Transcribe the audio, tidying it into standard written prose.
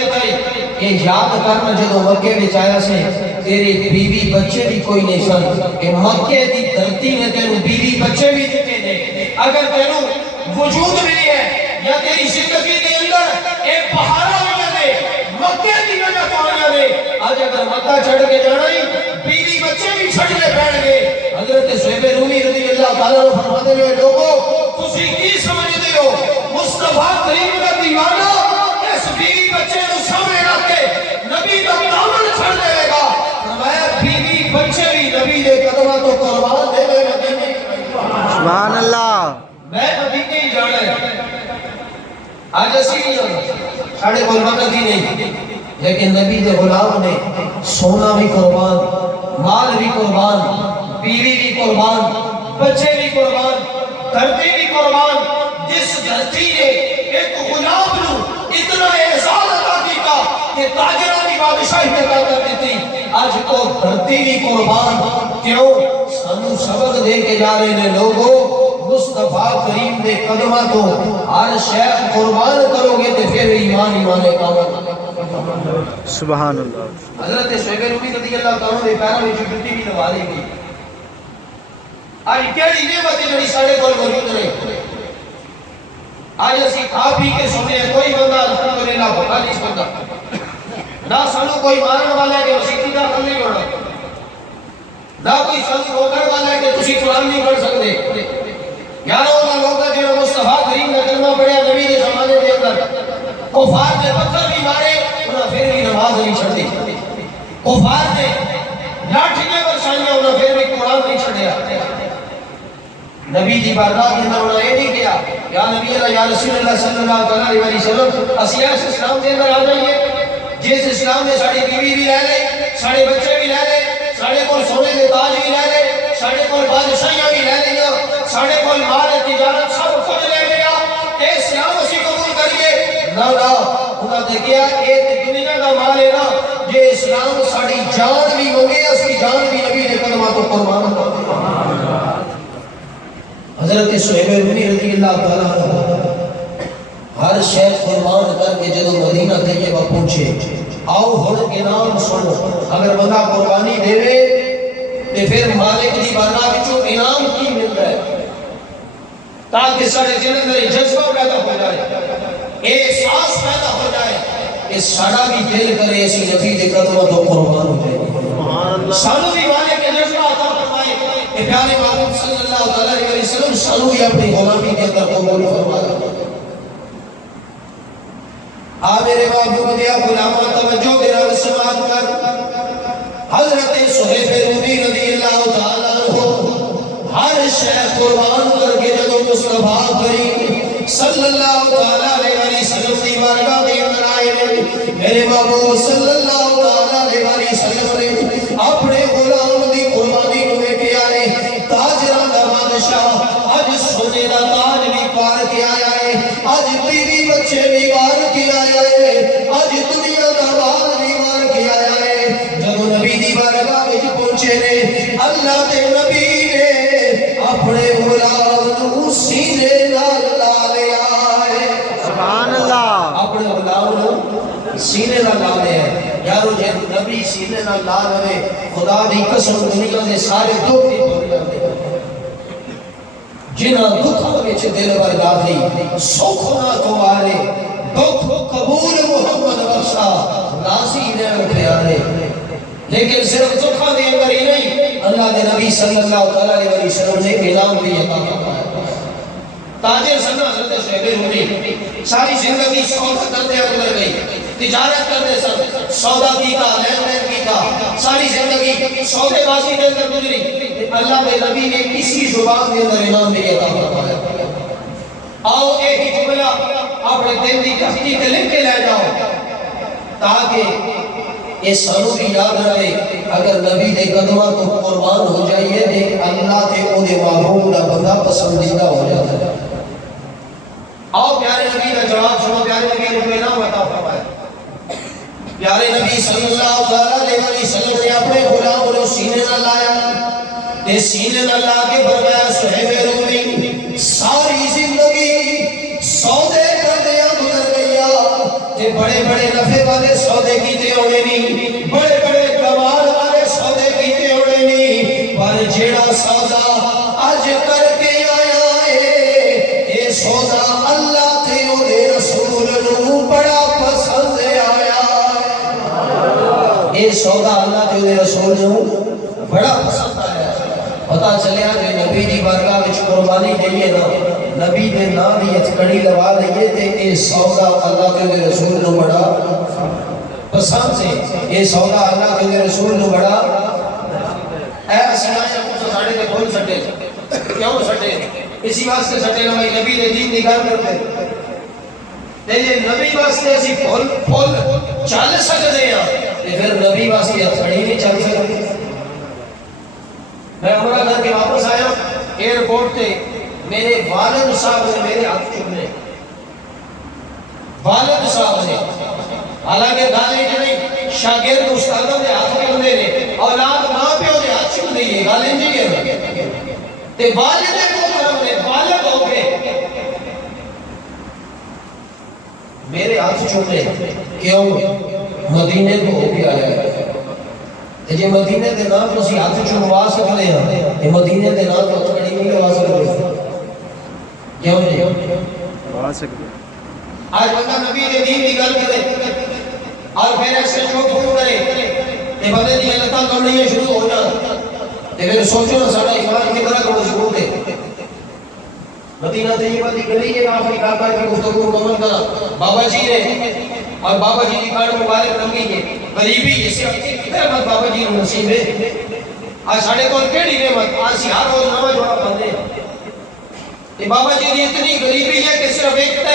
دیتا ہے یہ یاد کرنا جدو مکے میں آیا سے تیرے بیوی بچے بھی کوئی نہیں سن کہ مکے دی دھرتی نے تیرے بیوی بچے بھی دیتے ہیں اگر تیرے وجود ملی ہے یا تیری زندگی کے اندر ایک پہاڑا ہو جانے مکے دی وجہ تو آ جانے آج اگر مکہ چھڑ کے جانا ہی بیوی بچے بھی چھڑ کے بیٹھ گئے حضرت صہیب رومی رضی اللہ تعالیٰ نے فرماتے ہوئے لوگوں تسی کی سمجھتے ہو مصطفیٰ کریم کا دیوانہ اس بیوی بچے کو سامنے رکھ کے نبی کا دامن چھڑ دے گا فرمایا بیوی بچے بھی نبی دے قدمہ تو قربان دے گئے مدینے سبحان اللہ میں مدینے ہی جانا ہے آج اسی نہیں ہونا ساڑھے کوئی وقت ہی نہیں لیکن نبی دے غلام نے سونا بھی قربان مال بھی قربان بیوی بھی قربان بچے بھی قربان دھرتی بھی قربان جس دھرتی نے ایک غلام نو اتنا احسان عطا کیتا کہ تاجرہ کی بادشاہی عطا کر دیتی آج کو دھرتی بھی قربان کیوں سانو سبق دے کے جا رہے ہیں لوگوں مصطفیٰ کریم دے قدمہ تو ہر شیخ قربان کرو گے تو پھر ایمان کامل سبحان اللہ حضرت صہیب رومی رضی اللہ تعالیٰ نے پیروں میں جھٹی بھی لگا لی گئی آج کیڑی نعمت جڑی ساڑے کول موجود نہیں آج اسی کھا پی کے سنے کوئی بندہ الحمدللہ بھوکا نہیں سنتا نہ سانو کوئی مارن والا ہے کہ مسیحی داخل نہیں ہونا نہ کوئی سانو روکن والا ہے کہ تسی قرآن نہیں پڑھ سکتے یارو اللہ لوگا جو مصطفیٰ کریم کا کلمہ پڑھیا نبی کے زمانے دے اندر کفار نے پتھر بھی مارے انہاں پھر بھی نماز نہیں چھڑی کفار نے لاٹھیاں برسائیاں انہاں پھر بھی قرآن نہیں چھڑیا نبی دی بارگاہ کے اندر انہاں یہ نہیں کیا یا نبی اللہ یا رسول اللہ صلی اللہ علیہ وسلم اسی اس اسلام کے اندر آ جائیے جس اسلام نے ساڑی بیوی بھی لے لے ساڑے بچے بھی لے لے ساڑے کو سونے کے تاج بھی لے لے ساڑے کو بادشاہیاں بھی لے لیا ساڑے کو مال تجارت سب کچھ لے لیا اے اسلام اسی قبول کریے نہ انہاں نے کیا ایک دنیا کا مال ہے نا یہ اسلام ساڑی جان بھی منگے اس کی جان بھی نبی نے قدمہ تو قربان کر دیا حضرت صہیب رومی رضی اللہ تعالیٰ ہر شیخ قربان کر کے جدو مدینہ طیبہ پہنچے آؤ ہر انعام سنو اگر بندہ قربانی دے تے پھر مالک دی بارگاہ وچوں انعام کی ملتا ہے تاکہ سارے دل اندر جذبہ پیدا ہو جائے احساس پیدا ہو جائے کہ سارا بھی دل کرے اسی نبی دے قدموں تو قربان ہو جائے سانو بھی مالک کے جذبہ عطا فرمائے کہ پیارے محبوب صلی اللہ علیہ وسلم سانو بھی اپنی غلامی کے اندر قبول فرمائے میرے محبوب دیا غلامہ توجہ میرا سماعت کر حضرت صہیب رومی رضی اللہ تعالیٰ عنہ ہر شیخ قربان کر کے جدو مصطفیٰ کریم صلی اللہ تعالیٰ علیہ وسلم کی بارگاہ کے اندر آئے میرے محبوب صلی اللہ تعالیٰ علیہ وسلم نے اپنے غلام دی قربانی کو لے کے آئے تاجران دا بادشاہ آج سونے دا تاج بھی پار کے آیا ہے آج بیوی بچے بھی پار کے آیا ہے آج دنیا دا مال بھی پار کے آیا ہے جب نبی دی بارگاہ وچ پہنچے نے اللہ دے نبی نے اپنے غلام نو سینے نال لا لیا ہے سبحان اللہ اپنے غلام نو سینے نال لا لیا ہے یارو جے نبی سینے نال لا لے خدا دی قسم دنیا دے سارے دکھ بھی بھول جاندے جنہاں دکھاں وچ دل بردادی سکھ نہ توارے دکھ قبول محمد بخشا ناسی نے پیارے لیکن صرف دکھاں دے اندر ہی نہیں اللہ دے نبی صلی اللہ علیہ وسلم نے اعلان بھی عطا فرمایا تاجر سنا حضرت صہیب رومی ساری زندگی سودا کرتے گزر گئی تجارت کرتے سن سودا کیتا لین دین کیتا ساری زندگی سودے بازی کے اندر گزری اللہ کے نبی نے اسی زبان کے اندر انعام بھی عطا فرمایا آؤ ایک ہی جملہ اپنے دل دی تختی تے لکھ کے لے جاؤ تاکہ یہ سانو بھی یاد رہے اگر نبی دے قدمہ تو قربان ہو جائیے دے اللہ تے او دے محبوب دا بندہ پسندیدہ ہو جاتا ہے آؤ پیارے نبی کا جواب سنو پیارے نبی نے انعام عطا فرمایا پیارے نبی صلی اللہ علیہ وسلم نے اپنے غلام کو سینے نہ لایا تے سینے نہ لا کے فرمایا صہیب رومی ساری زندگی سودے کر دیا گزر گیا تے بڑے بڑے نفع والے سودے کیتے ہونے نہیں، بڑے بڑے کمال والے سودے کیتے ہونے نہیں، پر جیڑا سودا اج کر کے آیا ہے اے سودا اللہ تے اودے رسول نو بڑا پسند آیا، اے سودا اللہ تے اودے رسول نو بڑا پسند آیا۔ پتہ چلیا کہ نبی دی بارگاہ وچ قربانی دئیے نا، نبی دے نام دی ہتھکڑی لوا لئیے تے اے سودا اللہ کے رسول نو بڑا پسند سے، اے سودا اللہ کے رسول نو بڑا اے اسنا سے ساڑے تے بول سٹے کیوں سٹے اسی واسطے سٹے نہ نبی دے دین دی گل کرتے تے یہ نبی واسطے اسی پھول چل سکدے ہاں تے پھر نبی واسطے ہتھکڑی نہیں چل سکدی۔ میں عمرہ کر کے واپس آیا ایئرپورٹ تے میرے والد صاحب نے میرے ہاتھ چومے، والد صاحب نے، حالانکہ گالے نہیں شاگرد استادوں نے ہاتھ چومے نے، اولاد ماں پیو نے ہاتھ چوم دیے، گالے نہیں ہے تے والد محترم نے والد ہو کے میرے ہاتھ چومے، کیوں؟ مدینے کو ہو کے آیا ہے۔ جی مدینے دے نام تو اسی ہاتھ چوموا سکتے ہیں، یہ مدینے دے نام تو ہتھکڑی نہیں لوا سکتے، کیوں جی؟ لوا سکتے آج بندہ نبی دے دین دی گل کرے اور پھر ایسے چوک شروع کرے کہ بندے دی علتاں کرنی شروع ہو جائیں تے پھر سوچو نا ساڑا ایمان کی طرح کو مشغول ہے۔ مدینہ طیبہ دی گلی کے آخری کعبہ کی گفتگو مکمل کرا، بابا جی نے اور بابا جی کی کارڈ مبارک رنگی ہے غریبی جسے نعمت بابا جی نے نصیب ہے۔ آج ساڑے کو کیڑی نعمت، آج سی ہر روز نواں جوڑا بندے، بابا جی دی اتنی غریبی ہے کہ صرف ایک